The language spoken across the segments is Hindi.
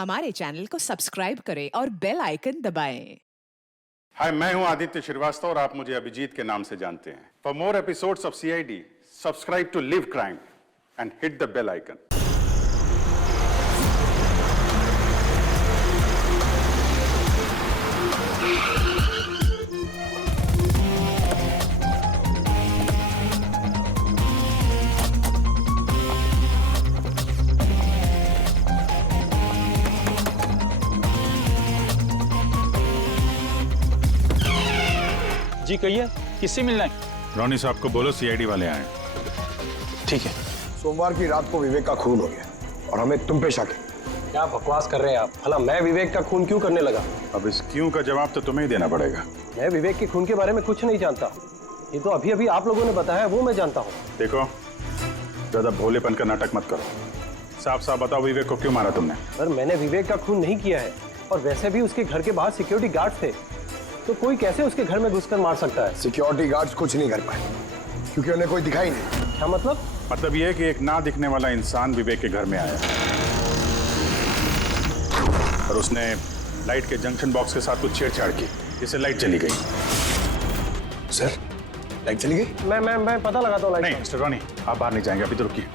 हमारे चैनल को सब्सक्राइब करें और बेल आइकन दबाएं। हाय, मैं हूं आदित्य श्रीवास्तव और आप मुझे अभिजीत के नाम से जानते हैं। For more episodes of CID, subscribe to Liv Crime and hit the bell icon. जी कहिए, किससे मिलना है? रोनी साहब को बोलो सीआईडी वाले आए। ठीक है। सोमवार की रात को विवेक का खून हो गया और हमें तुम पे शक है। क्या बकवास कर रहे हैं आप? भला मैं विवेक का खून क्यों करने लगा? अब इस क्यों का जवाब तो तुम्हें ही देना पड़ेगा। मैं विवेक के खून के बारे में कुछ नहीं जानता। ये तो अभी अभी आप लोगों ने बताया, वो मैं जानता हूँ। देखो, ज्यादा भोलेपन का नाटक मत करो। साफ साफ बताओ, विवेक को क्यों मारा तुमने? सर, मैंने विवेक का खून नहीं किया है और वैसे भी उसके घर के बाहर सिक्योरिटी गार्ड थे, तो कोई कैसे उसके घर में घुसकर मार सकता है? सिक्योरिटी गार्ड्स कुछ नहीं कर पाए क्योंकि उन्हें कोई दिखाई नहीं। क्या मतलब? मतलब यह है कि एक ना दिखने वाला इंसान विवेक के घर में आया और उसने लाइट के जंक्शन बॉक्स के साथ कुछ छेड़छाड़ की, जिससे लाइट चली गई। सर, लाइट चली गई? मैं पता लगाता हूँ। नहीं मिस्टर रॉनी, आप बाहर नहीं जाएंगे, अभी तो रुकिए।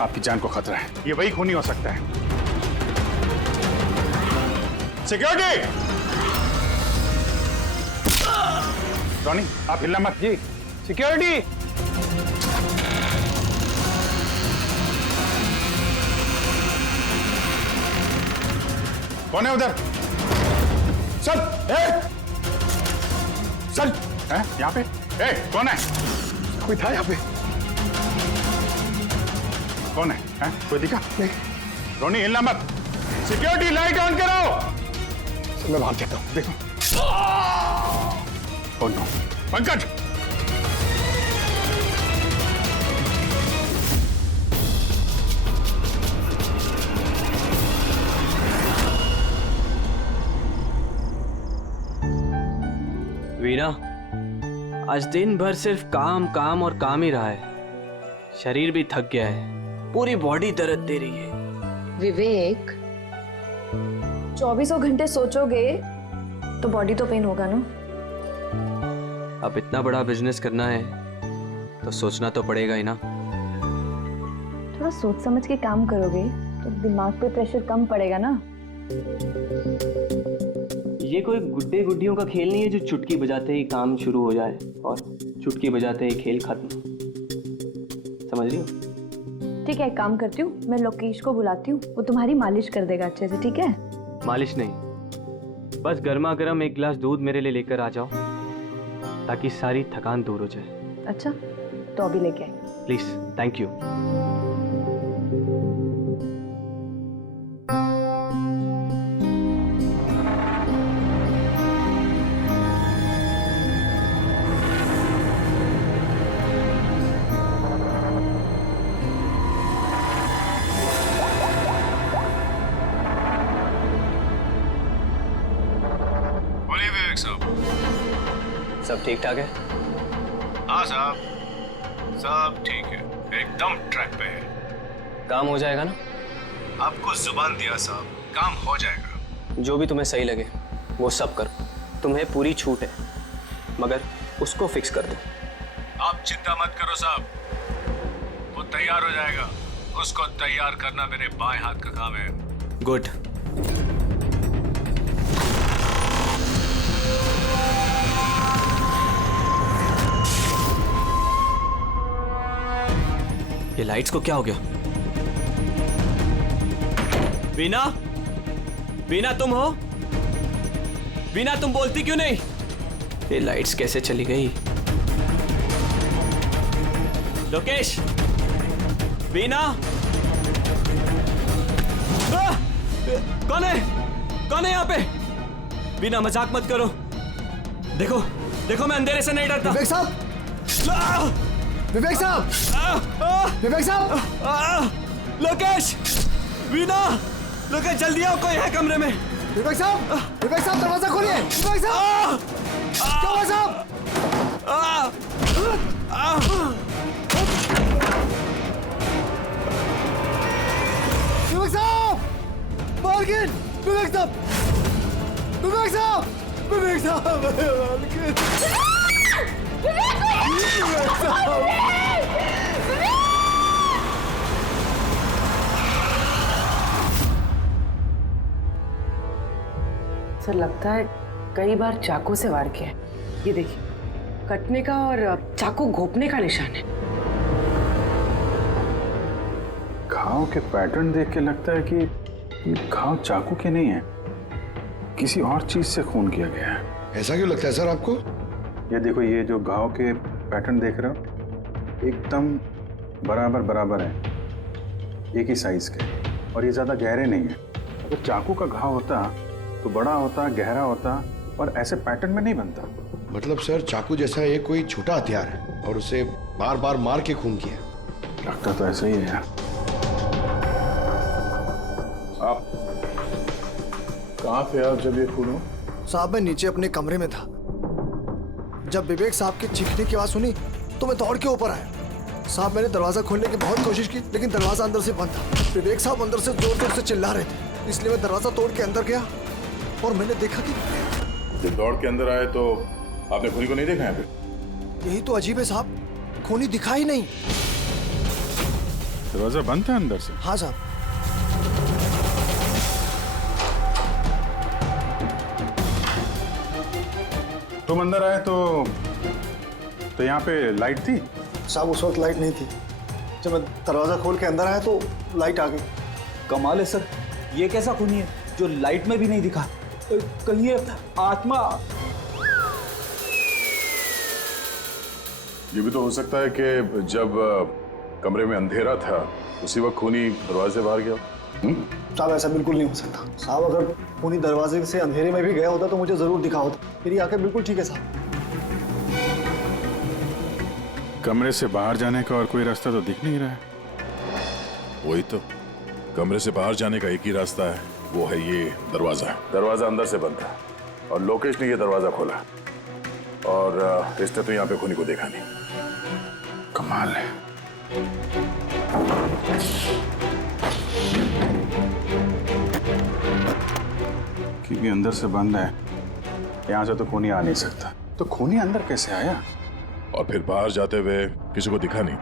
आपकी जान को खतरा है, ये वही खूनी हो सकता है। सिक्योरिटी! रॉनी, आप हिलना मत। जी, सिक्योरिटी! कौन है उधर? सर, सर, हैं? यहाँ पे? कौन है? कोई था यहाँ पे? कौन है? हैं? कोई दिखा? नहीं। रॉनी, हिलना मत। सिक्योरिटी, लाइट ऑन करो। सर, मैं भाग जाता हूँ। देखो। Oh no, Pankaj! वीना, आज दिन भर सिर्फ काम काम और काम ही रहा है। शरीर भी थक गया है, पूरी बॉडी दर्द दे रही है। विवेक, 24 घंटे सोचोगे तो बॉडी तो पेन होगा ना। अब इतना बड़ा बिजनेस करना है तो सोचना तो पड़ेगा ही ना। थोड़ा सोच समझ के काम करोगे तो दिमाग पे प्रेशर कम पड़ेगा ना। ये कोई गुड्डे गुड्डियों का खेल नहीं है जो चुटकी बजाते ही काम शुरू हो जाए और चुटकी बजाते ही खेल खत्म। समझ रही हो? ठीक है, एक काम करती हूँ, मैं लोकेश को बुलाती हूँ, वो तुम्हारी मालिश कर देगा अच्छे से। ठीक है? मालिश नहीं, बस गर्मा गर्म एक गिलास दूध मेरे लिए लेकर आ जाओ ताकि सारी थकान दूर हो जाए। अच्छा, तो अभी लेके आए। Please, thank you. बोलिए विवेक साहब। सब ठीक ठाक है? हाँ साहब, सब ठीक है, एकदम ट्रैक पे है। काम हो जाएगा ना? आपको जुबान दिया साहब, काम हो जाएगा। जो भी तुम्हें सही लगे वो सब करो, तुम्हें पूरी छूट है, मगर उसको फिक्स कर दो। आप चिंता मत करो साहब, वो तैयार हो जाएगा। उसको तैयार करना मेरे बाएं हाथ का काम है। गुड। ये लाइट्स को क्या हो गया? वीना, वीना तुम हो? वीना, तुम बोलती क्यों नहीं? ये लाइट्स कैसे चली गई? लोकेश, वीना, कौन है? कौन है यहाँ पे? वीना, मजाक मत करो। देखो, देखो, मैं अंधेरे से नहीं डरता। विवेक साहब! विवेक साहब! विवेक साहब! लोकेश, वीना, लोकेश जल्दी आओ, कोई है कमरे में। विवेक साहब! विवेक साहब, दरवाजा खोलिए! विवेक साहब! क्या हुआ साहब? विवेक साहब! मालकिन, विवेक साहब, विवेक साहब, विवेक साहब, मालकिन, विवेक साहब। सर लगता है कई बार चाकू से वार किया है। ये देखिए, कटने का और चाकू घोंपने का निशान है। घाव के पैटर्न देख के लगता है कि ये घाव चाकू के नहीं है, किसी और चीज से खून किया गया है। ऐसा क्यों लगता है सर आपको? ये देखो, ये जो घाव के पैटर्न देख रहे हो एकदम बराबर बराबर है, एक ही साइज के, और ये ज्यादा गहरे नहीं है। अगर चाकू का घाव होता तो बड़ा होता, गहरा होता, और ऐसे पैटर्न में नहीं बनता। मतलब सर चाकू जैसा ये कोई छोटा हथियार है और उसे बार बार मार के खून किया। लगता तो ऐसा ही है यार। आप कहाँ थे आप जब ये खून हो? साहब मैं नीचे अपने कमरे में था। जब विवेक साहब की चीखने की आवाज सुनी तो मैं दौड़ के ऊपर आया। साहब मैंने दरवाजा खोलने की बहुत कोशिश की, लेकिन दरवाजा अंदर से बंद था। विवेक साहब अंदर से जोर जोर से चिल्ला रहे थे, इसलिए मैं दरवाजा तोड़ के अंदर गया और मैंने देखा कि जब दौड़ के अंदर आए तो आपने खूनी को नहीं देखा यहाँ पे? यही तो अजीब है साहब, खूनी दिखा ही नहीं। दरवाजा बंद था अंदर से? हाँ साहब। तुम अंदर आए तो यहाँ पे लाइट थी? साहब उस वक्त लाइट नहीं थी। जब मैं दरवाजा खोल के अंदर आया तो लाइट आ गई। कमाल है सर, ये कैसा खूनी है जो लाइट में भी नहीं दिखा? कहीं ये आत्मा। ये भी तो हो सकता है कि जब कमरे में अंधेरा था उसी वक्त खूनी दरवाजे से बाहर गया। साहब ऐसा बिल्कुल नहीं हो सकता। साहब अगर खूनी दरवाजे से अंधेरे में भी गया होता तो मुझे जरूर दिखा होता। मेरी आंखें बिल्कुल ठीक है साहब। कमरे से बाहर जाने का और कोई रास्ता तो दिख नहीं रहा है। वही तो, कमरे से बाहर जाने का एक ही रास्ता है, वो है ये दरवाजा। दरवाजा अंदर से बंद था और लोकेश ने ये दरवाजा खोला और इसने तो यहाँ पे खूनी को देखा नहीं। कमाल है। कि भी अंदर से बंद है, यहाँ से तो खूनी आ नहीं सकता। तो खूनी अंदर कैसे आया? और फिर बाहर जाते हुए किसी को दिखा नहीं।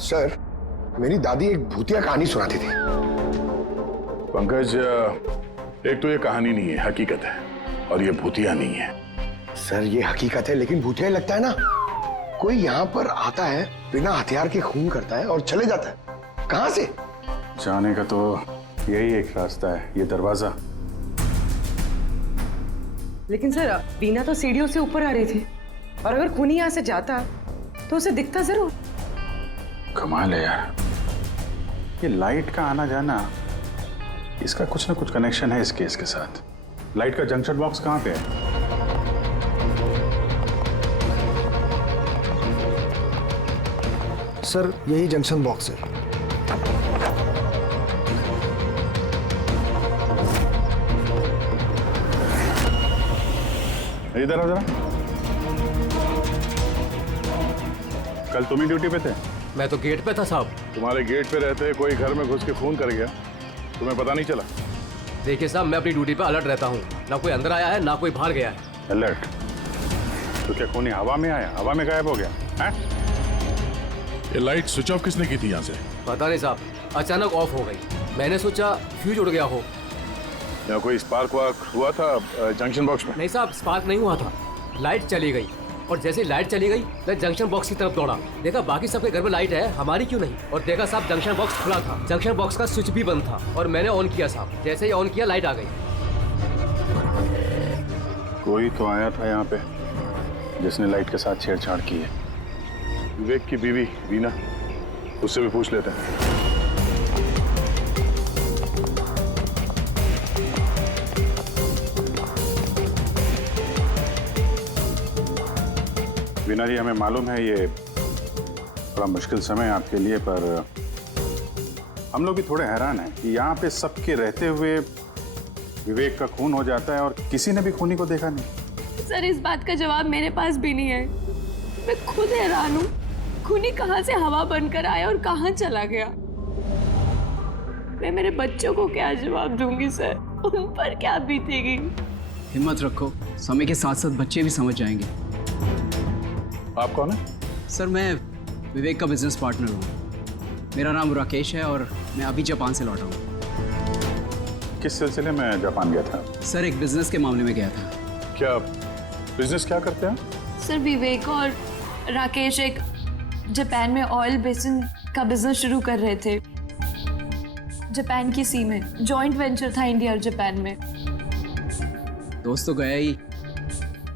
सर मेरी दादी एक भूतिया कहानी सुनाती थी। पंकज, एक तो ये कहानी नहीं है, हकीकत है, और ये भूतिया नहीं है। सर ये हकीकत है लेकिन भूतिया ही लगता है ना। कोई यहाँ पर आता है, बिना हथियार के खून करता है और चले जाता है। कहाँ से? जाने का तो यही एक रास्ता है, ये दरवाजा। लेकिन सर बीना तो सीढ़ियों से ऊपर आ रही थी, और अगर खूनी यहाँ से जाता तो उसे दिखता जरूर। कमाल है यार, ये लाइट का आना जाना, इसका कुछ ना कुछ कनेक्शन है इस केस के साथ। लाइट का जंक्शन बॉक्स कहाँ पे है? सर यही जंक्शन बॉक्स है। इधर आ जरा। कल तुम ही ड्यूटी पे थे? मैं तो गेट पे था साहब। तुम्हारे गेट पे रहते कोई घर में घुस के खून कर गया, तुम्हें पता नहीं चला? देखिए साहब, मैं अपनी ड्यूटी पे अलर्ट रहता हूँ, ना कोई अंदर आया है ना कोई बाहर गया है। अलर्ट? तो क्या खूनी हवा में आया, हवा में गायब हो गया है? ये लाइट स्विच ऑफ किसने की थी यहाँ से? पता नहीं साहब, अचानक ऑफ हो गई। मैंने सोचा फ्यूज उड़ गया हो। यहाँ कोई स्पार्क वार्क हुआ था जंक्शन बॉक्स में? नहीं साहब, स्पार्क नहीं हुआ था, लाइट चली गई, और जैसे लाइट चली गई मैं जंक्शन बॉक्स की तरफ दौड़ा। देखा बाकी सबके घर में लाइट है, हमारी क्यों नहीं? और देखा साहब जंक्शन बॉक्स खुला था, जंक्शन बॉक्स का स्विच भी बंद था, और मैंने ऑन किया साहब। जैसे ही ऑन किया लाइट आ गई। कोई तो आया था यहाँ पे जिसने लाइट के साथ छेड़छाड़ की है। विवेक की बीवी वीना, उससे भी पूछ लेते हैं। वीना जी, हमें मालूम है ये थोड़ा मुश्किल समय है आपके लिए, पर हम लोग भी थोड़े हैरान हैं कि यहाँ पे सबके रहते हुए विवेक का खून हो जाता है और किसी ने भी खूनी को देखा नहीं। सर इस बात का जवाब मेरे पास भी नहीं है। मैं खुद हैरान हूँ, खूनी कहाँ से हवा बनकर आया और कहाँ चला गया। मैं मेरे बच्चों को क्या जवाब दूंगी सर? उन पर क्या बीतेगी? हिम्मत रखो, समय के साथ साथ बच्चे भी समझ जाएंगे। आप कौन है? सर मैं विवेक का बिजनेस पार्टनर हूँ। मेरा नाम राकेश है और मैं अभी जापान से लौटा हूँ। किस सिलसिले में जापान गया था? सर एक बिजनेस के मामले में गया था। क्या बिजनेस क्या करते हैं? सर विवेक और राकेश एक जापान में ऑयल बेसिन का बिजनेस शुरू कर रहे थे, जापान की सी में। जॉइंट वेंचर था इंडिया और जापान में। दोस्त तो गया ही,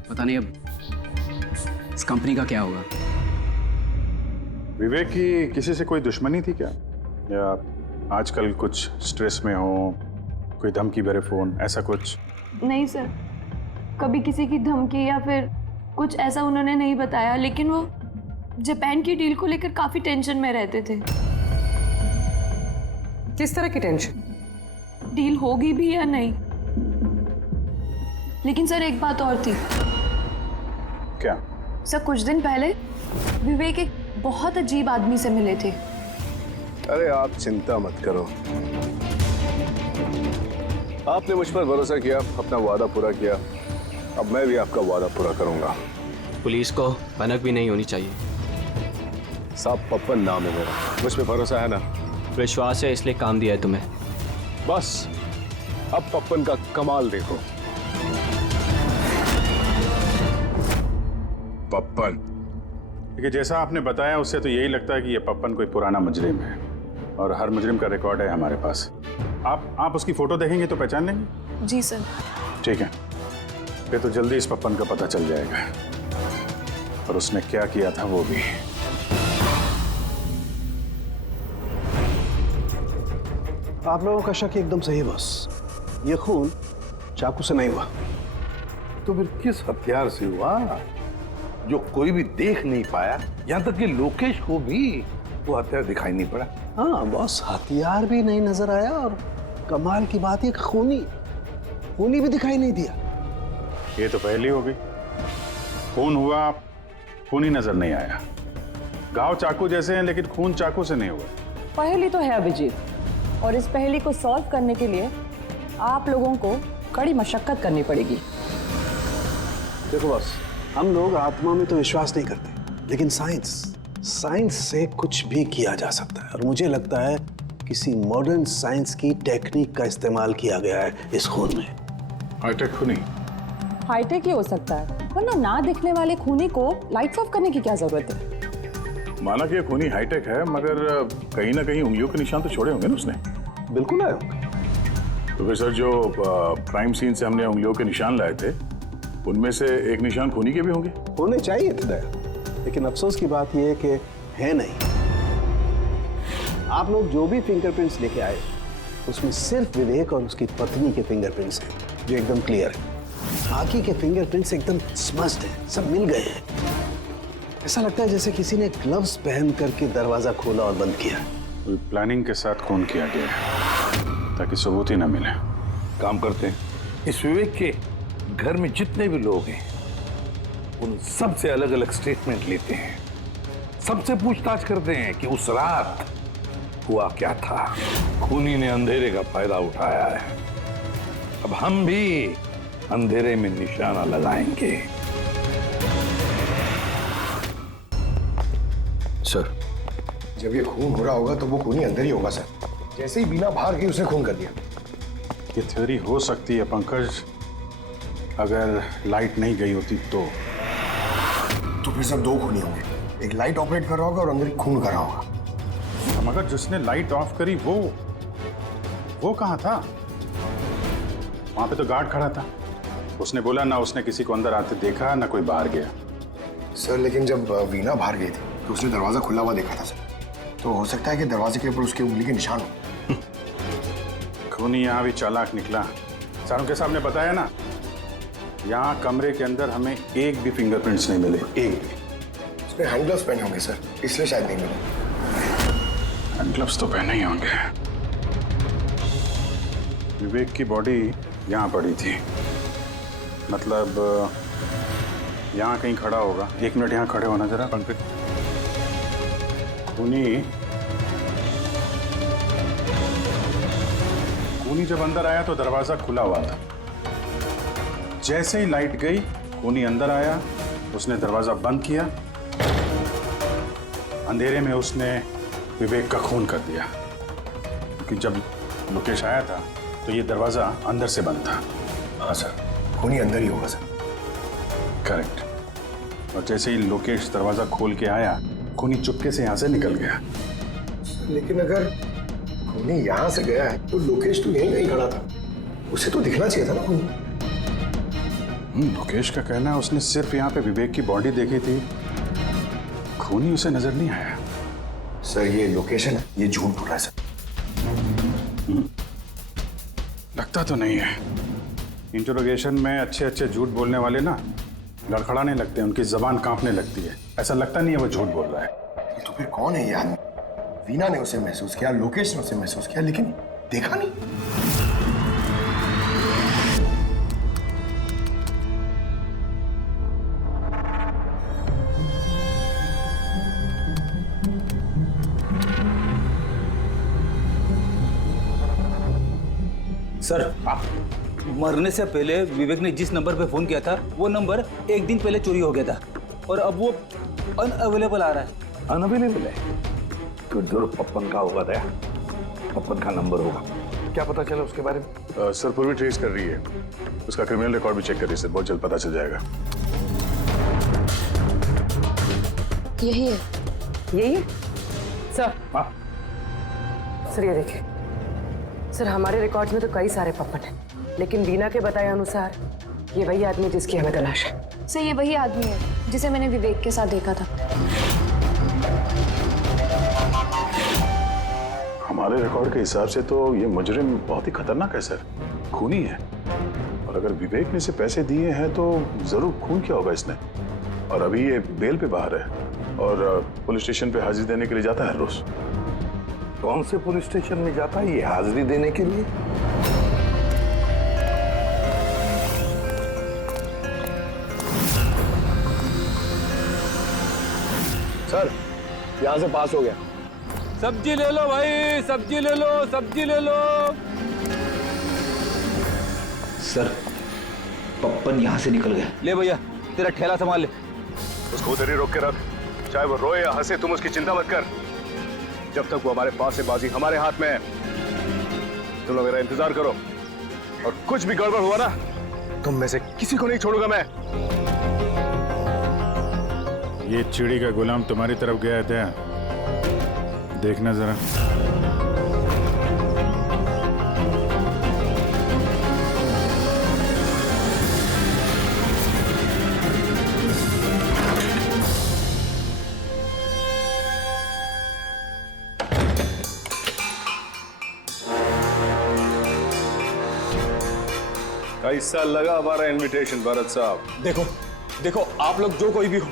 पता नहीं अब इस कंपनी का क्या होगा। विवेक की किसी से कोई दुश्मनी थी क्या, या आजकल कुछ स्ट्रेस में हो, कोई धमकी भरे फोन, ऐसा कुछ? नहीं सर, कभी किसी की धमकी या फिर कुछ ऐसा उन्होंने नहीं बताया, लेकिन वो जापान की डील को लेकर काफी टेंशन में रहते थे। किस तरह की टेंशन? डील होगी भी या नहीं। लेकिन सर एक बात और थी। क्या? सर कुछ दिन पहले विवेक एक बहुत अजीब आदमी से मिले थे। अरे आप चिंता मत करो, आपने मुझ पर भरोसा किया, अपना वादा पूरा किया, अब मैं भी आपका वादा पूरा करूंगा। पुलिस को भनक भी नहीं होनी चाहिए। साहब पप्पन नाम है मेरा, मुझ पे भरोसा है ना? विश्वास है इसलिए काम दिया है तुम्हें। बस अब पप्पन का कमाल देखो। पप्पन? देखिए जैसा आपने बताया उससे तो यही लगता है कि ये पप्पन कोई पुराना मुजरिम है, और हर मुजरिम का रिकॉर्ड है हमारे पास। आप उसकी फोटो देखेंगे तो पहचान लेंगे? जी सर। ठीक है, फिर तो जल्दी इस पप्पन का पता चल जाएगा, और उसने क्या किया था वो भी। आप लोगों का शक एकदम सही बस, ये खून चाकू से नहीं हुआ। तो फिर किस हथियार से हुआ जो कोई भी देख नहीं पाया, यहाँ तक कि लोकेश को भी वो हथियार दिखाई नहीं पड़ा? हाँ बॉस, हथियार भी नहीं नजर आया, और कमाल की बात है खूनी भी दिखाई नहीं दिया। ये तो पहली हो गई, खून हुआ, खून ही नजर नहीं आया। घाव चाकू जैसे हैं लेकिन खून चाकू से नहीं हुआ। पहेली तो है अभिजीत, और इस पहेली को सॉल्व करने के लिए आप लोगों को कड़ी मशक्कत करनी पड़ेगी। देखो बॉस, हम लोग आत्मा में तो विश्वास नहीं करते, लेकिन साइंस से कुछ भी किया जा सकता है, और मुझे लगता है किसी मॉडर्न साइंस की टेक्निक का इस्तेमाल किया गया है इस खून में। हाईटेक खूनी? हाईटेक ही हो सकता है, वरना ना दिखने वाले खूनी को लाइट्स ऑफ करने की क्या जरूरत है? माना कि ये खूनी हाईटेक है, मगर कहीं ना कहीं उंगलियों के निशान तो छोड़े होंगे ना उसने? बिल्कुल आए। तो फिर सर जो क्राइम सीन से हमने उंगलियों के निशान लाए थे, उनमें से एक निशान खूनी के भी होंगे? होने चाहिए थे दया, लेकिन अफसोस की बात यह है कि है नहीं। आप लोग जो भी फिंगरप्रिंट्स लेके आए उसमें सिर्फ विवेक और उसकी पत्नी के फिंगरप्रिंट्स हैं, जो एकदम क्लियर है। बाकी के फिंगरप्रिंट्स एकदम स्मस्ट हैं, सब मिल गए हैं। ऐसा लगता है जैसे किसी ने ग्लव्स पहन करके दरवाजा खोला और बंद किया। कोई प्लानिंग के साथ खून किया गया है ताकि सबूत ही ना मिले। काम करते हैं, इस विवेक के घर में जितने भी लोग हैं उन सब से अलग अलग स्टेटमेंट लेते हैं, सबसे पूछताछ करते हैं कि उस रात हुआ क्या था। खूनी ने अंधेरे का फायदा उठाया है, अब हम भी अंधेरे में निशाना लगाएंगे। सर, जब ये खून हो रहा होगा तो वो खूनी अंदर ही होगा सर। जैसे ही बीना बाहर गई उसने खून कर दिया। ये थ्योरी हो सकती है पंकज, अगर लाइट नहीं गई होती तो फिर सब दो खूनी होंगे, एक लाइट ऑपरेट कर रहा होगा और अंदर खून कर रहा होगा। मगर जिसने लाइट ऑफ करी वो कहाँ था? वहां पे तो गार्ड खड़ा था, उसने बोला ना उसने किसी को अंदर आते देखा ना कोई बाहर गया। सर लेकिन जब वीना बाहर गई थी तो उसने दरवाजा खुला हुआ देखा था सर, तो हो सकता है कि दरवाजे के ऊपर उसकी उंगली के निशान हो। खूनी यहाँ भी चालाक निकला। चाणक्य साहब ने बताया ना, यहाँ कमरे के अंदर हमें एक भी फिंगरप्रिंट्स नहीं मिले, एक भी। उसने हैंड ग्लव्स पहने होंगे सर, इसलिए शायद नहीं मिले। हैंड ग्लव्स तो पहने ही होंगे। विवेक की बॉडी यहाँ पड़ी थी, मतलब यहाँ कहीं खड़ा होगा। 1 मिनट यहाँ खड़े होना जरा पंकज। खूनी खूनी जब अंदर आया तो दरवाजा खुला हुआ था। जैसे ही लाइट गई, खूनी अंदर आया, उसने दरवाजा बंद किया। अंधेरे में उसने विवेक का खून कर दिया, क्योंकि जब लोकेश आया था तो ये दरवाजा अंदर से बंद था। हाँ सर, खूनी अंदर ही होगा सर। करेक्ट। और जैसे ही लोकेश दरवाजा खोल के आया, खूनी चुपके से यहाँ से निकल गया। लेकिन अगर खूनी यहाँ से गया है तो लोकेश तो यहीं कहीं खड़ा था, उसे तो दिखना चाहिए था ना खूनी। लोकेश का कहना है उसने सिर्फ यहाँ पे विवेक की बॉडी देखी थी, खूनी उसे नजर नहीं आया। सर ये लोकेशन है, ये झूठ बोल रहा है सर। लगता तो नहीं है। इंटरोगेशन में अच्छे अच्छे झूठ बोलने वाले ना लड़खड़ाने लगते हैं, उनकी जबान कांपने लगती है। ऐसा लगता नहीं है वो झूठ बोल रहा है। तो फिर कौन है ये आदमी? वीना ने उसे महसूस किया, लोकेश ने उसे महसूस किया, लेकिन देखा नहीं। सर, मरने से पहले विवेक ने जिस नंबर पे फोन किया था वो नंबर एक दिन पहले चोरी हो गया था और अब वो अनअवेलेबल आ रहा है। अनअवेलेबल है तो जरूर पप्पन का होगा दया, पप्पन का नंबर होगा। क्या पता चला उसके बारे में? सर पूर्वी ट्रेस कर रही है, उसका क्रिमिनल रिकॉर्ड भी चेक कर रही है सर, बहुत जल्द पता चल जाएगा। यही है, यही है सर। सर ये देखिए सर, हमारे रिकॉर्ड्स में तो कई सारे पप्पन हैं, लेकिन वीना के बताए अनुसार ये वही आदमी जिसकी हमें तलाश है। सर ये वही आदमी है जिसे मैंने विवेक के साथ देखा था। हमारे रिकॉर्ड के हिसाब से तो ये मुजरिम बहुत ही खतरनाक है सर, खूनी है। और अगर विवेक ने इसे पैसे दिए हैं तो जरूर खून किया होगा इसने। और अभी ये बेल पे बाहर है और पुलिस स्टेशन पे हाजिरी देने के लिए जाता है रोज। कौन से पुलिस स्टेशन में जाता है ये हाजिरी देने के लिए? सर यहां से पास हो गया। सब्जी ले लो भाई, सब्जी ले लो, सब्जी ले लो। सर पप्पन यहाँ से निकल गया। ले भैया तेरा ठेला संभाल ले। उसको उधर ही रोक के रख, चाहे वो रोए या हंसे तुम उसकी चिंता मत कर। जब तक वो हमारे पास है, बाजी हमारे हाथ में है। तुम लोग मेरा इंतजार करो और कुछ भी गड़बड़ हुआ ना, तुम में से किसी को नहीं छोड़ूंगा मैं। ये चिड़ी का गुलाम तुम्हारी तरफ गया था, देखना जरा। कैसा लगा हमारा इनविटेशन भरत साहब? देखो देखो, आप लोग जो कोई भी हो,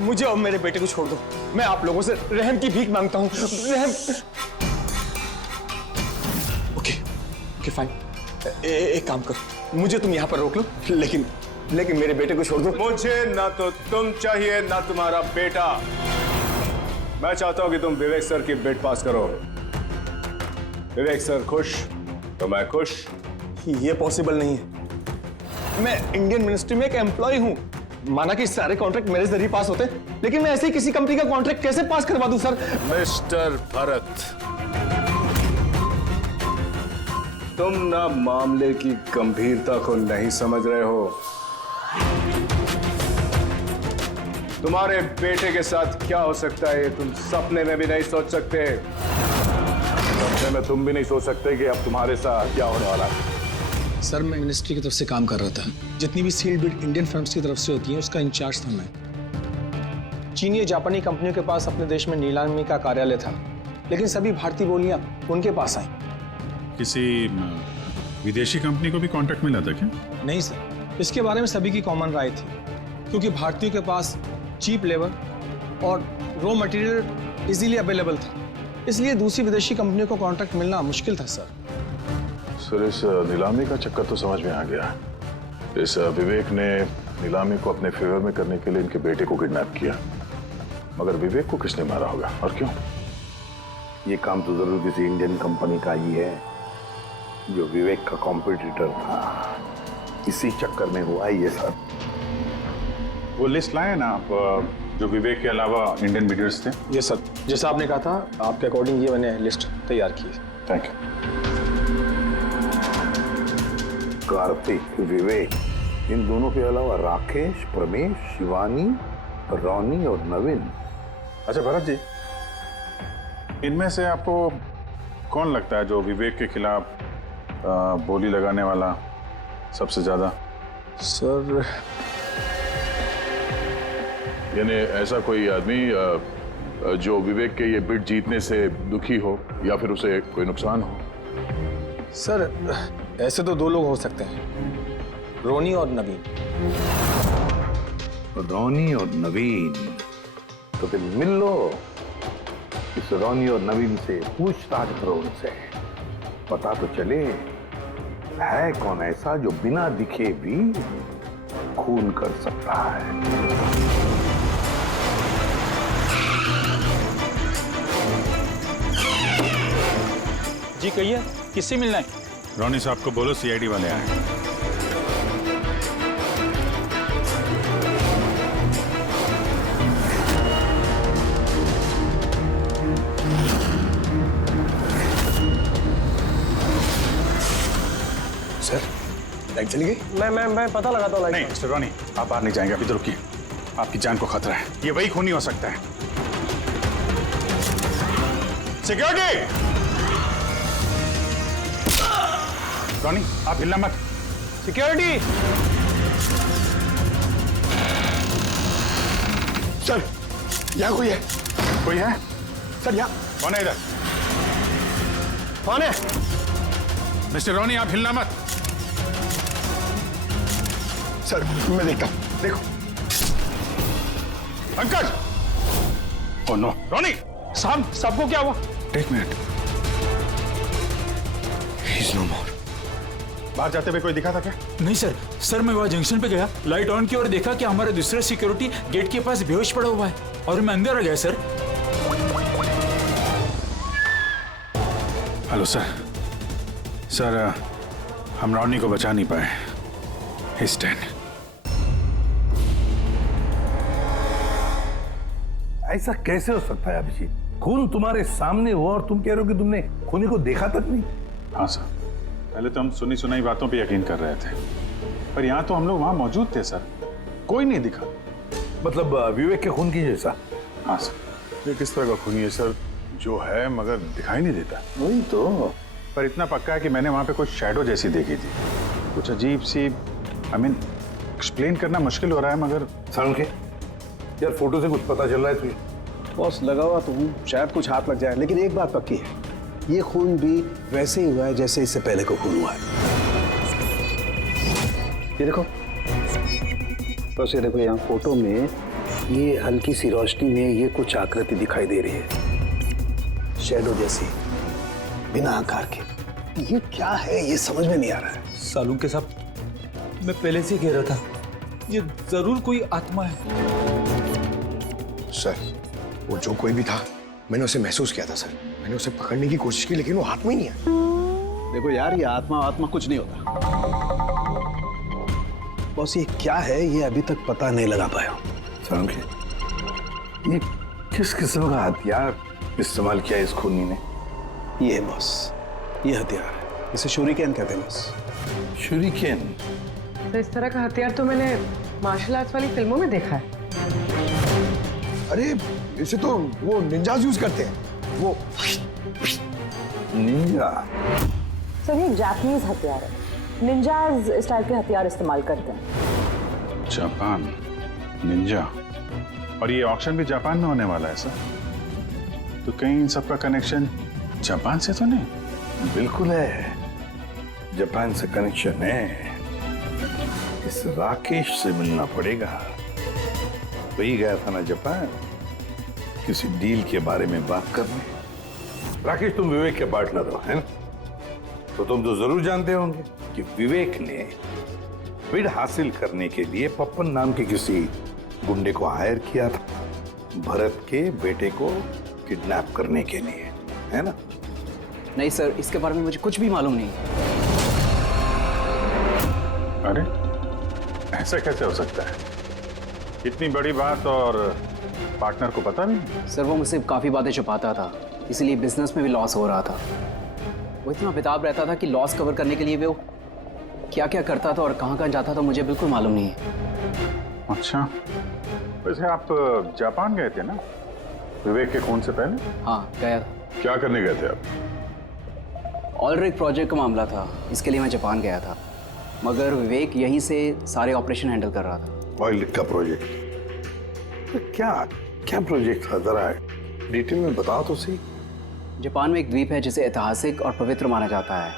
मुझे और मेरे बेटे को छोड़ दो। मैं आप लोगों से रहम की भीख मांगता हूँ। रहम। Okay fine. एक काम करो, मुझे तुम यहाँ पर रोक लो, लेकिन मेरे बेटे को छोड़ दो। मुझे ना तो तुम चाहिए ना तुम्हारा बेटा। मैं चाहता हूं कि तुम विवेक सर की बिड पास करो। विवेक सर खुश तो मैं खुश। ये पॉसिबल नहीं है। मैं इंडियन मिनिस्ट्री में एक एम्प्लॉय हूँ। माना कि सारे कॉन्ट्रैक्ट मेरे जरिए पास होते, लेकिन मैं ऐसे ही किसी कंपनी का कॉन्ट्रैक्ट कैसे पास करवा दूं सर? मिस्टर भरत, तुम ना मामले की गंभीरता को नहीं समझ रहे हो। तुम्हारे बेटे के साथ क्या हो सकता है ये तुम सपने में भी नहीं सोच सकते। सपने में तुम भी नहीं सोच सकते कि अब तुम्हारे साथ क्या होने वाला है। सर मैं मिनिस्ट्री की तरफ से काम कर रहा था। जितनी भी सील बिड इंडियन फर्म्स की तरफ से होती हैं उसका इंचार्ज था मैं। चीनी या जापानी कंपनियों के पास अपने देश में नीलामी का कार्यालय था, लेकिन सभी भारतीय बोलियां उनके पास आई। किसी विदेशी कंपनी को भी कॉन्ट्रैक्ट मिला था क्या? नहीं सर, इसके बारे में सभी की कॉमन राय थी, क्योंकि भारतीयों के पास चीप लेबर और रॉ मटेरियल इजीली अवेलेबल था, इसलिए दूसरी विदेशी कंपनियों को कॉन्ट्रैक्ट मिलना मुश्किल था सर। सर इस नीलामी का चक्कर तो समझ में आ गया। इस विवेक ने नीलामी को अपने फेवर में करने के लिए इनके बेटे को किडनैप किया, मगर विवेक को किसने मारा होगा और क्यों? ये काम तो जरूर किसी इंडियन कंपनी का ही है। जो विवेक का कॉम्पिटिटर था, इसी चक्कर में हुआ ये सब। वो लिस्ट लाए ना आप, जो विवेक के अलावा इंडियन बिडर्स थे? ये सर, जैसा आपने कहा था आपके अकॉर्डिंग ये मैंने लिस्ट तैयार की है। Thank you. कार्तिक, विवेक, इन दोनों के अलावा राकेश, प्रमेश, शिवानी, रोनी और नवीन। अच्छा भरत जी, इनमें से आपको कौन लगता है जो विवेक के खिलाफ बोली लगाने वाला सबसे ज्यादा? सर, यानी ऐसा कोई आदमी जो विवेक के ये बिड जीतने से दुखी हो या फिर उसे कोई नुकसान हो? सर ऐसे तो दो लोग हो सकते हैं, रोनी और नवीन। रोनी और नवीन, तो फिर मिल लो, इस रोनी और नवीन से पूछताछ करो उनसे, पता तो चले है कौन ऐसा जो बिना दिखे भी खून कर सकता है। जी कहिए, किससे मिलना है? रोनी साहब को बोलो सीआईडी वाले आए। सर, लाइट चली गई? मैं पता लगाता हूँ। नहीं मिस्टर रोनी, आप बाहर नहीं जाएंगे, अभी तो रुकिए, आपकी जान को खतरा है, ये वही खूनी हो सकता है। सिक्योरिटी! रोनी, आप हिलना मत। सिक्योरिटी! सर, यहाँ कोई है? कोई है? सर यहाँ। कौन है इधर? कौन है? मिस्टर रोनी, आप हिलना मत। सर, मैं देखता हूँ, देखो। पंकज! ओह नो, रोनी! साहब, सबको क्या हुआ? एक मिनट। He's no more. बाहर जाते हुए कोई दिखा था क्या? नहीं सर, मैं वहाँ जंक्शन पे गया, लाइट ऑन की और देखा कि हमारा दूसरा सिक्योरिटी गेट के पास बेहोश पड़ा हुआ है और मैं अंदर आ गया सर। Hello sir. सर, हम रोनी को बचा नहीं पाए। He's dead. ऐसा कैसे हो सकता है अभिजीत? खून तुम्हारे सामने हुआ और तुम कह रहे हो कि तुमने खूनी को देखा तक नहीं? हाँ सर, पहले तो हम सुनी सुनाई बातों पे यकीन कर रहे थे, पर यहाँ तो हम लोग वहाँ मौजूद थे सर, कोई नहीं दिखा। मतलब विवेक के खून की जैसा? हाँ सर। ये किस तरह का खूनी है सर, जो है मगर दिखाई नहीं देता? वही तो। पर इतना पक्का है कि मैंने वहाँ पे कुछ शैडो जैसी देखी थी, कुछ अजीब सी, एक्सप्लेन करना मुश्किल हो रहा है मगर। सारुण के यार, फोटो से कुछ पता चल रहा है तुझे? बॉस, लगा हुआ तो हूँ, शायद कुछ हाथ लग जाए, लेकिन एक बात पक्की है, ये खून भी वैसे ही हुआ है जैसे इससे पहले को खून हुआ है। ये देखो बस, ये देखो यहाँ फोटो में ये हल्की सी रोशनी में ये कुछ आकृति दिखाई दे रही है, शैडो जैसी, बिना आकार के। ये क्या है ये समझ में नहीं आ रहा है। सालून के साथ मैं पहले से कह रहा था, ये जरूर कोई आत्मा है। सर, वो जो कोई भी था, मैंने उसे महसूस किया था सर, मैंने उसे पकड़ने की कोशिश की, लेकिन वो हाथ में ही नहीं है। देखो यार, ये आत्मा कुछ नहीं होता। बॉस, ये क्या है ये अभी तक पता नहीं लगा पाया। सारुण के, ये किस किस्म का हथियार इस्तेमाल किया इस खूनी ने? ये बॉस, ये हथियार है, इसे शूरिकेन कहते हैं बॉस। शूरिकेन? तो इस तरह का हथियार तो मैंने मार्शल आर्ट्स वाली फिल्मों में देखा है। अरे इसे तो वो निंजाज यूज करते हैं, वो निंजा। सर, ये जापानीज हथियार है, निंजाज इस टाइप के हथियार इस्तेमाल करते हैं। जापान, निंजा, और ये ऑक्शन भी जापान में होने वाला है सर, तो कहीं इन सबका कनेक्शन जापान से तो नहीं? बिल्कुल है, जापान से कनेक्शन है। इस राकेश से मिलना पड़ेगा, वही गया था ना जापान किसी डील के बारे में बात करने। राकेश, तुम विवेक के पार्टनर हो, है ना? तो तुम तो जरूर जानते होंगे कि विवेक ने बिड हासिल करने के लिए पप्पन नाम के किसी गुंडे को हायर किया था, भरत के बेटे को किडनैप करने के लिए, है ना? नहीं सर, इसके बारे में मुझे कुछ भी मालूम नहीं। अरे ऐसा कैसे हो सकता है? इतनी बड़ी बात और पार्टनर को पता नहीं? सर वो मुझसे काफ़ी बातें छुपाता था, इसीलिए बिजनेस में भी लॉस हो रहा था। वो इतना बेताब रहता था कि लॉस कवर करने के लिए वो क्या क्या करता था और कहाँ कहाँ जाता था मुझे बिल्कुल मालूम नहीं है। अच्छा, वैसे आप जापान गए थे ना विवेक के खून से पहले? हाँ गया था। क्या करने गए थे आप? ऑलरेडी प्रोजेक्ट का मामला था, इसके लिए मैं जापान गया था, मगर विवेक यहीं से सारे ऑपरेशन हैंडल कर रहा था। ऑयल का प्रोजेक्ट? तो क्या क्या प्रोजेक्ट था, जरा डिटेल में बताओ तो सही। जापान में एक द्वीप है जिसे ऐतिहासिक और पवित्र माना जाता है।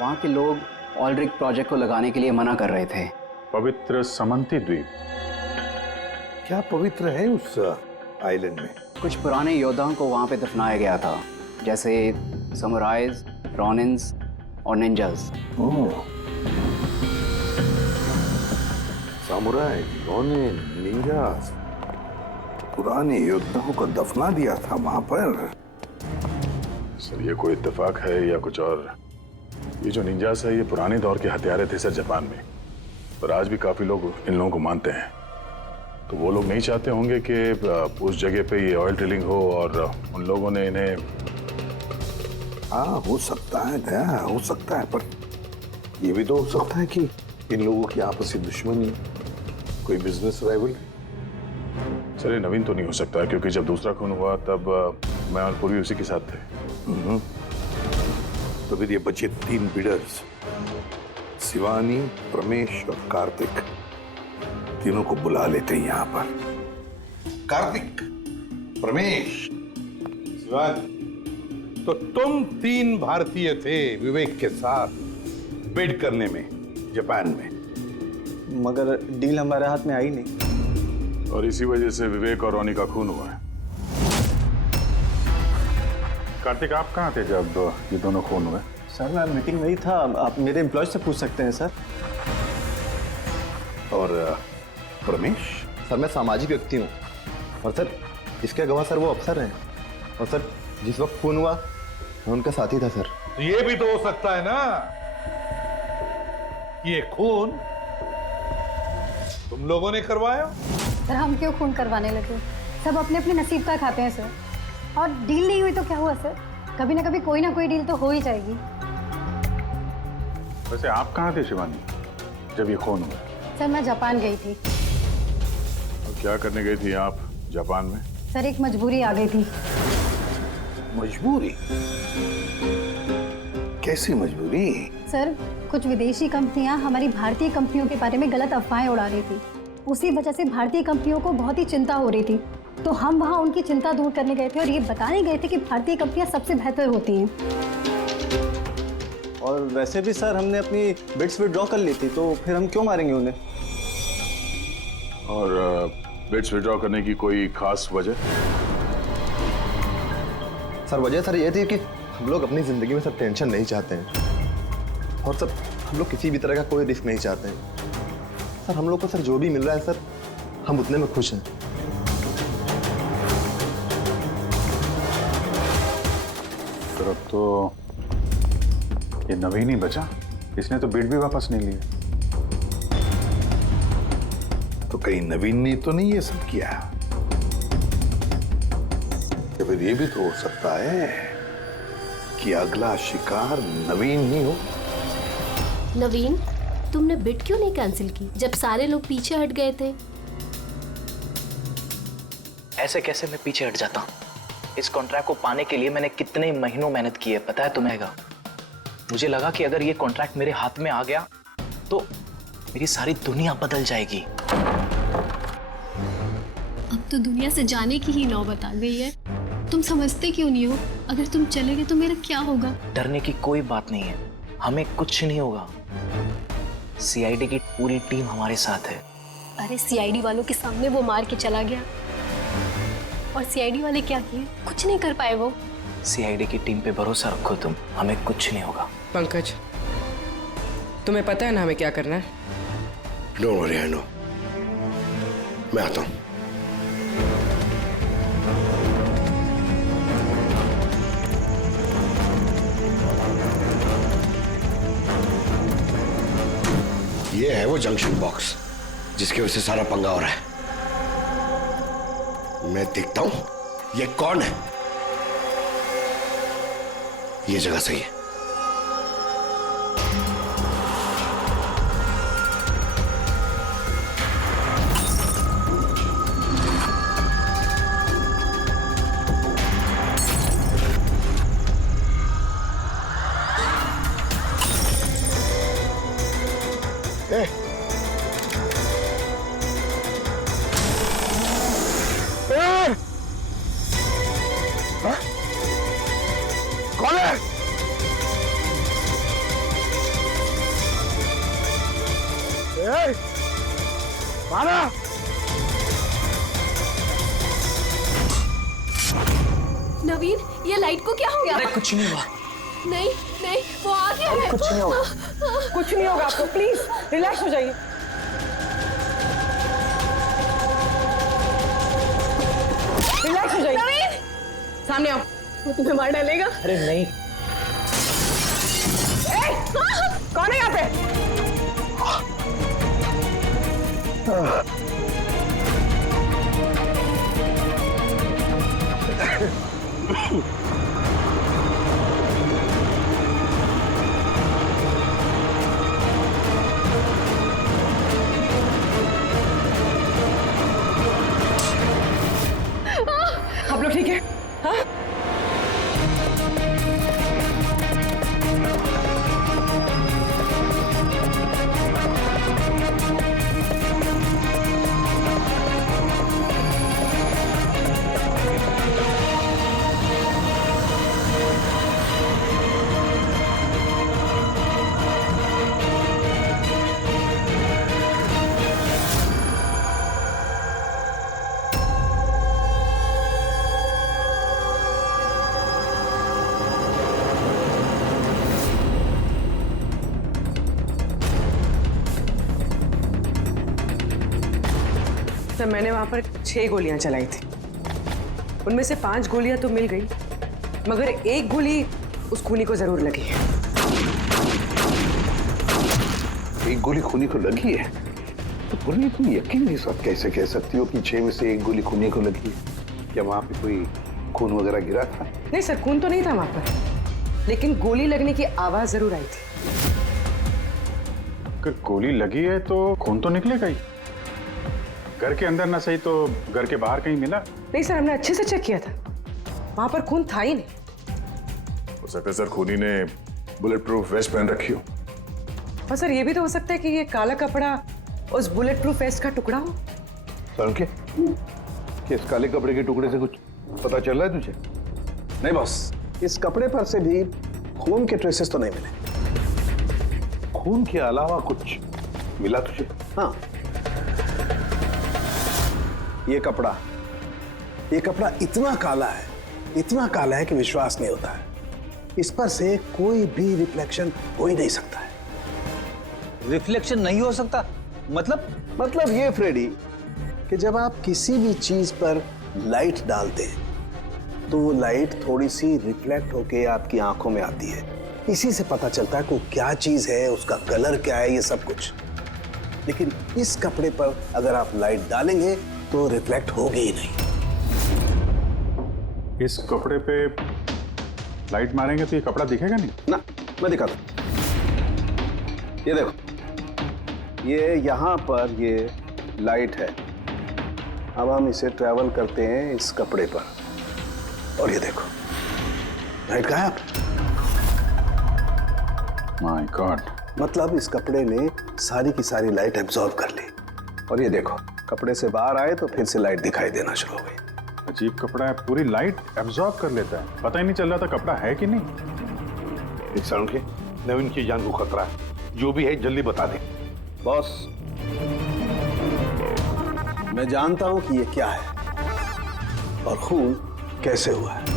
वहाँ के लोग ऑलरेडी प्रोजेक्ट को लगाने के लिए मना कर रहे थे। पवित्र समंती द्वीप? क्या पवित्र है उस आइलैंड में? कुछ पुराने योद्धाओं को वहाँ पे दफनाया गया था, जैसे समुराइज, रॉनिन्स और निंजास। सामुराई, रॉनिन, निंजास, पुराने योद्धाओं को दफना दिया था वहां पर। सर ये कोई इत्तेफाक है या कुछ और? ये जो निंजास है ये पुराने दौर के हथियारे थे सर जापान में, पर आज भी काफी लोग इन लोगों को मानते हैं। तो वो लोग नहीं चाहते होंगे कि उस जगह पे ये ऑयल ड्रिलिंग हो और उन लोगों ने इन्हें। हाँ हो सकता है दया, हो सकता है, पर ये भी तो हो सकता है कि इन लोगों की आपसी दुश्मनी, कोई बिजनेस राइवल। सर ये नवीन तो नहीं हो सकता क्योंकि जब दूसरा खून हुआ तब मैं और पूर्वी उसी के साथ थे। तो फिर ये बचे 3 बिडर्स, शिवानी, प्रमेश और कार्तिक, तीनों को बुला लेते हैं यहाँ पर। कार्तिक, प्रमेश, शिवानी, तो तुम 3 भारतीय थे विवेक के साथ बिड करने में जापान में। मगर डील हमारे हाथ में आई नहीं, और इसी वजह से विवेक और रोनी का खून हुआ है। कार्तिक आप कहाँ थे जब ये दोनों खून हुए? सर मैं मीटिंग में ही था, आप मेरे एम्प्लॉय से पूछ सकते हैं सर। और प्रमेश? सर मैं सामाजिक व्यक्ति हूँ और सर इसके गवाह सर वो अफसर हैं, और सर जिस वक्त खून हुआ मैं उनका साथी था सर। तो ये भी तो हो सकता है ना कि ये खून तुम लोगों ने करवाया? सर हम क्यों खून करवाने लगे? सब अपने अपने नसीब का खाते हैं सर। और डील नहीं हुई तो क्या हुआ सर? कभी ना कभी कोई ना कोई डील तो हो ही जाएगी। वैसे आप कहाँ थे शिवानी जब ये खून हुआ? सर मैं जापान गई थी। और क्या करने गई थी आप जापान में? सर एक मजबूरी आ गई थी। मजबूरी? कैसी मजबूरी? सर कुछ विदेशी कंपनियां हमारी भारतीय कंपनियों के बारे में गलत अफवाहें उड़ा रही थी। उसी वजह से भारतीय कंपनियों को बहुत ही चिंता हो रही थी, तो हम वहां उनकी चिंता दूर करने गए थे और ये बताने गए थे कि भारतीय कंपनियां सबसे बेहतर होती हैं। और वैसे भी सर हमने अपनी बिड्स विड्रॉ कर ली थी, तो फिर हम क्यों मारेंगे उन्हें? और बिड्स विड्रॉ करने की कोई खास वजह? सर वजह सर ये थी कि हम लोग अपनी ज़िंदगी में सर टेंशन नहीं चाहते हैं, और सर हम लोग किसी भी तरह का कोई रिस्क नहीं चाहते हैं। सर हम लोग को सर जो भी मिल रहा है सर हम उतने में खुश हैं। फिर अब तो ये नवीन ही बचा, इसने तो बिड भी वापस नहीं लिया। तो कहीं नवीन ने तो नहीं ये सब किया? या फिर ये भी तो हो सकता है कि अगला शिकार नवीन ही हो। नवीन, तुमने बिड क्यों नहीं कैंसिल की जब सारे लोग पीछे हट गए थे? ऐसे कैसे मैं पीछे हट जाता? इस कॉन्ट्रैक्ट को पाने के लिए मैंने कितने महीनों मेहनत की है पता है तुम्हें? मुझे लगा कि अगर ये कॉन्ट्रैक्ट मेरे हाथ में आ गया तो मेरी सारी दुनिया बदल जाएगी। अब तो दुनिया से जाने की ही नौबत आ गई है। तुम समझते क्यों नहीं हो? अगर तुम चले गए तो मेरा क्या होगा? डरने की कोई बात नहीं है, हमें कुछ नहीं होगा। सीआईडी की पूरी टीम हमारे साथ है। अरे सीआईडी वालों के सामने वो मार के चला गया, और सीआईडी वाले क्या किए? कुछ नहीं कर पाए वो। सीआईडी की टीम पे भरोसा रखो तुम, हमें कुछ नहीं होगा। पंकज, तुम्हें पता है ना हमें क्या करना है? Don't worry, I know. मैं आता हूं। ये है वो जंक्शन बॉक्स जिसकी वजह से सारा पंगा हो रहा है। मैं देखता हूं ये कौन है। ये जगह सही है। कौन है? मारा। नवीन, ये लाइट को क्या हो गया? अरे कुछ नहीं हुआ। नहीं नहीं, वो आ गया है। कुछ नहीं होगा। कुछ नहीं होगा आपको, प्लीज रिलैक्स हो जाइए। रिलैक्स हो जाइए। सामने आओ, वो तुम्हें मार डालेगा। अरे नहीं। कौन है यहाँ पे? आप लोग ठीक है? हाँ? सर, मैंने वहां पर 6 गोलियां चलाई थी। उनमें से 5 गोलियां तो मिल गई, मगर एक गोली उस खूनी को जरूर लगी है। एक गोली खूनी को लगी है तो पूरी तुम यकीन के साथ कैसे कह सकती हो कि 6 में से एक गोली खूनी को लगी है? क्या वहां पे कोई खून वगैरह गिरा था? नहीं सर, खून तो नहीं था वहां पर, लेकिन गोली लगने की आवाज जरूर आई थी। अगर गोली लगी है तो खून तो निकलेगा ही। घर के अंदर ना सही तो घर के बाहर कहीं मिला? नहीं सर, हमने अच्छे से चेक किया था, वहां पर खून था ही नहीं। हो सकता है सर खूनी ने बुलेट प्रूफ वेस्ट पहन रखी हो। और सर ये भी तो हो सकता है कि ये काला कपड़ा उस बुलेट प्रूफ वेस्ट का टुकड़ा हो। सर के इस काले कपड़े के टुकड़े से कुछ पता चल रहा है तुझे? नहीं बॉस, इस कपड़े पर से भी खून के ट्रेसेस तो नहीं मिले। खून के अलावा कुछ मिला तुझे? हाँ, ये कपड़ा इतना काला है कि विश्वास नहीं होता है। इस पर से कोई भी रिफ्लेक्शन हो ही नहीं सकता है। रिफ्लेक्शन नहीं हो सकता? मतलब ये फ्रेडी कि जब आप किसी भी चीज पर लाइट डालते हैं तो वो लाइट थोड़ी सी रिफ्लेक्ट होके आपकी आंखों में आती है। इसी से पता चलता है कि वो क्या चीज है, उसका कलर क्या है, ये सब कुछ। लेकिन इस कपड़े पर अगर आप लाइट डालेंगे तो रिफ्लेक्ट होगी ही नहीं। इस कपड़े पे लाइट मारेंगे तो ये कपड़ा दिखेगा नहीं ना। मैं दिखाता हूं, ये देखो, ये यहाँ पर ये लाइट है। अब हम इसे ट्रैवल करते हैं इस कपड़े पर, और ये देखो लाइट गायब। माय गॉड, मतलब इस कपड़े ने सारी की सारी लाइट एब्जॉर्ब कर ली। और ये देखो, कपड़े से बाहर आए तो फिर से लाइट दिखाई देना शुरू हो गई। अजीब कपड़ा है, पूरी लाइट एब्जॉर्ब कर लेता है। पता ही नहीं चल रहा था कपड़ा है कि नहीं। एक साउंड के नवीन की जान को खतरा है, जो भी है जल्दी बता दे। बॉस, मैं जानता हूं कि ये क्या है और खून कैसे हुआ है।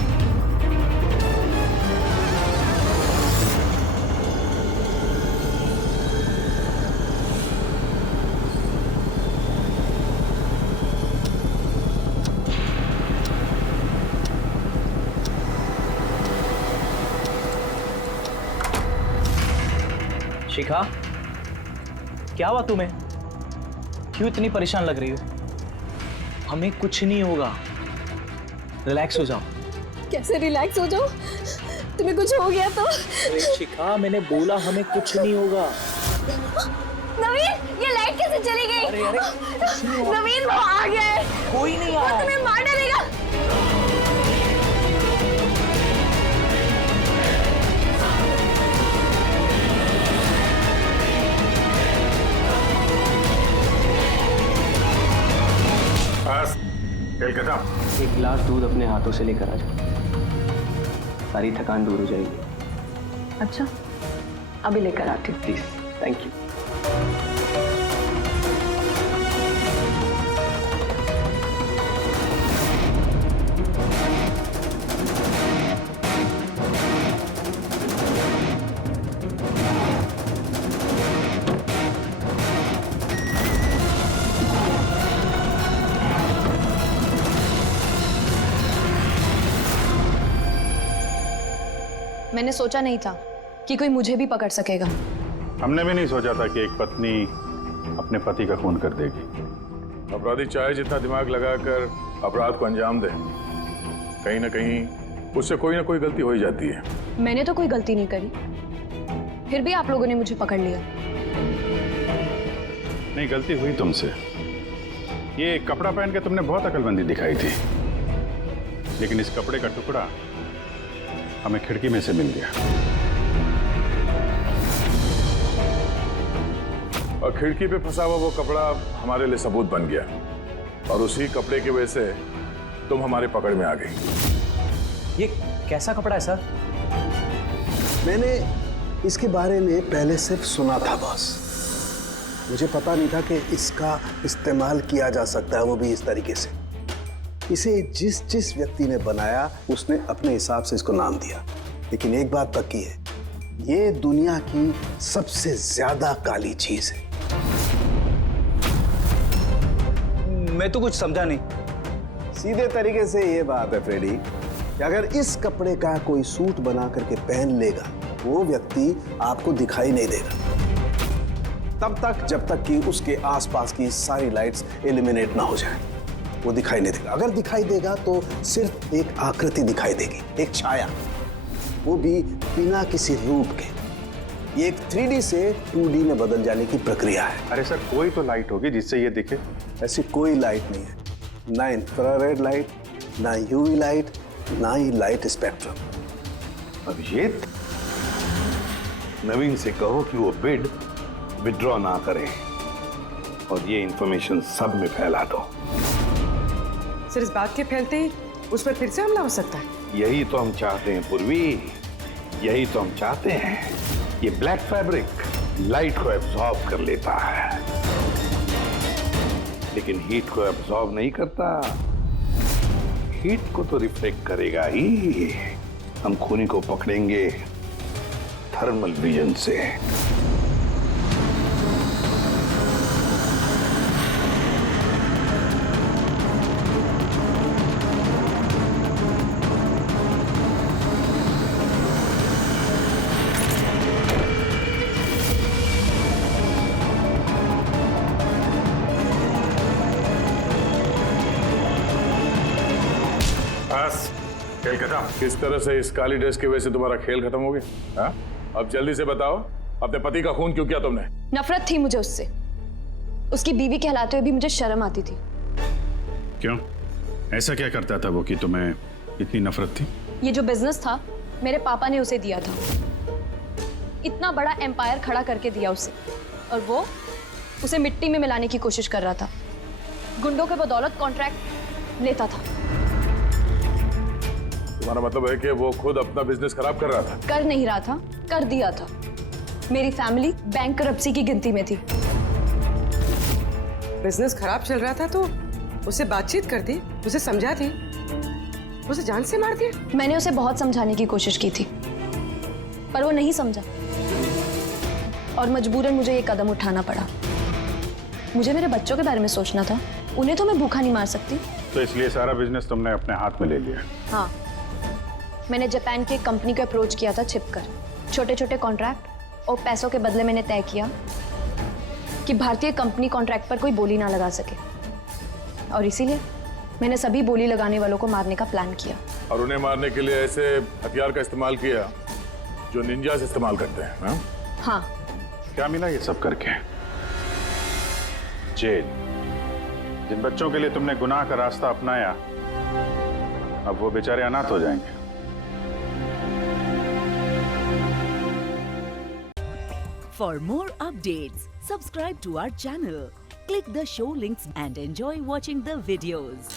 शिखा, क्या हुआ तुम्हें? क्यों इतनी परेशान लग रही हो? हमें कुछ नहीं होगा, रिलैक्स हो जाओ। कैसे रिलैक्स हो जाओ? तुम्हें कुछ हो गया तो? अरे शिखा, मैंने बोला हमें कुछ नहीं होगा। नवीन, ये लाइट कैसे चली गई? अरे नवीन, वो आ गया है। कोई नहीं वो तुम्हें मार डालेगा। बस खेल खत्म। एक गिलास दूध अपने हाथों से लेकर आ जाओ, सारी थकान दूर हो जाएगी। अच्छा, अभी लेकर आती हूँ। Please, thank you. मैंने सोचा नहीं था कि कोई मुझे भी पकड़ सकेगा। हमने भी नहीं सोचा था कि एक पत्नी अपने पति का खून कर देगी। अपराधी चाहे जितना दिमाग लगाकर अपराध को अंजाम दे, कहीं ना कहीं उससे कोई ना कोई गलती हो ही जाती है। मैंने तो कोई गलती नहीं करी, फिर भी आप लोगों ने मुझे पकड़ लिया। नहीं, गलती हुई तुमसे। ये कपड़ा पहन के तुमने बहुत अकलमंदी दिखाई थी, लेकिन इस कपड़े का टुकड़ा हमें खिड़की में से मिल गया। और खिड़की पे फंसा हुआ वो कपड़ा हमारे लिए सबूत बन गया, और उसी कपड़े की वजह से तुम हमारे पकड़ में आ गई। ये कैसा कपड़ा है सर? मैंने इसके बारे में पहले सिर्फ सुना था बॉस। मुझे पता नहीं था कि इसका इस्तेमाल किया जा सकता है, वो भी इस तरीके से। इसे जिस जिस व्यक्ति ने बनाया उसने अपने हिसाब से इसको नाम दिया, लेकिन एक बात पक्की है, ये दुनिया की सबसे ज्यादा काली चीज है। मैं तो कुछ समझा नहीं। सीधे तरीके से ये बात है फ्रेडी कि अगर इस कपड़े का कोई सूट बना करके पहन लेगा, वो व्यक्ति आपको दिखाई नहीं देगा तब तक जब तक कि उसके आसपास की सारी लाइट्स एलिमिनेट ना हो जाए। वो दिखाई नहीं देगा। अगर दिखाई देगा तो सिर्फ एक आकृति दिखाई देगी, एक छाया, वो भी बिना किसी रूप के। ये एक 3D से 2D में बदल जाने की प्रक्रिया है। अरे सर, कोई तो लाइट होगी जिससे ये दिखे। ऐसी कोई लाइट नहीं है, ना इंफ्रारेड लाइट, ना यूवी लाइट, ना ही लाइट स्पेक्ट्रम। अभिजीत, नवीन से कहो कि वो बिड विड्रॉ ना करे और ये इंफॉर्मेशन सब में फैला दो। सर, इस बात के फैलते ही उस पर फिर से हमला हो सकता है। यही तो हम चाहते हैं पूर्वी, यही तो हम चाहते हैं। ये ब्लैक फैब्रिक लाइट को एब्जॉर्ब कर लेता है, लेकिन हीट को एब्जॉर्ब नहीं करता। हीट को तो रिफ्लेक्ट करेगा ही। हम खूनी को पकड़ेंगे थर्मल विजन से। खेल खत्म। किस तरह से इस काली ड्रेस की वजह से तुम्हारा खेल खत्म हो गया? हाँ? अब जल्दी से बताओ, अपने पति का खून क्यों किया तुमने? नफरत थी मुझे उससे। उसकी बीवी कहलाते हुए भी मुझे शर्म आती थी। क्यों? ऐसा क्या करता था वो कि तुम्हें इतनी नफरत थी? ये जो बिजनेस था, मेरे पापा ने उसे दिया था। इतना बड़ा एम्पायर खड़ा करके दिया उसे, और वो उसे मिट्टी में मिलाने की कोशिश कर रहा था। गुंडों के बदौलत कॉन्ट्रैक्ट लेता था। तुम्हारा मतलब है कि वो खुद अपना बिजनेस खराब कर रहा था? कर नहीं रहा था, कर दिया था। मेरी फैमिली बैंकरप्सी की गिनती में थी। बिजनेस खराब चल रहा था तो उसे बातचीत करती, उसे समझाती, उसे जान से मार दिया। मैंने उसे बहुत समझाने की कोशिश की थी, पर वो नहीं समझा, और मजबूरन मुझे ये कदम उठाना पड़ा। मुझे मेरे बच्चों के बारे में सोचना था, उन्हें तो मैं भूखा नहीं मार सकती। तो इसलिए सारा बिजनेस तुमने अपने हाथ में ले लिया? हाँ, मैंने जापान की कंपनी को अप्रोच किया था छिपकर। छोटे छोटे कॉन्ट्रैक्ट और पैसों के बदले मैंने तय किया कि कि भारतीय कंपनी कॉन्ट्रैक्ट पर कोई बोली ना लगा सके, और इसीलिए मैंने सभी बोली लगाने वालों को मारने का प्लान किया। और उन्हें मारने के लिए ऐसे हथियार का इस्तेमाल किया जो निंजास इस्तेमाल करते हैं। हाँ? हाँ। क्या मिला ये सब करके? जेल। जिन बच्चों के लिए तुमने गुनाह का रास्ता अपनाया, अब वो बेचारे अनाथ हो जाएंगे। For more updates, subscribe to our channel, click the show links and enjoy watching the videos.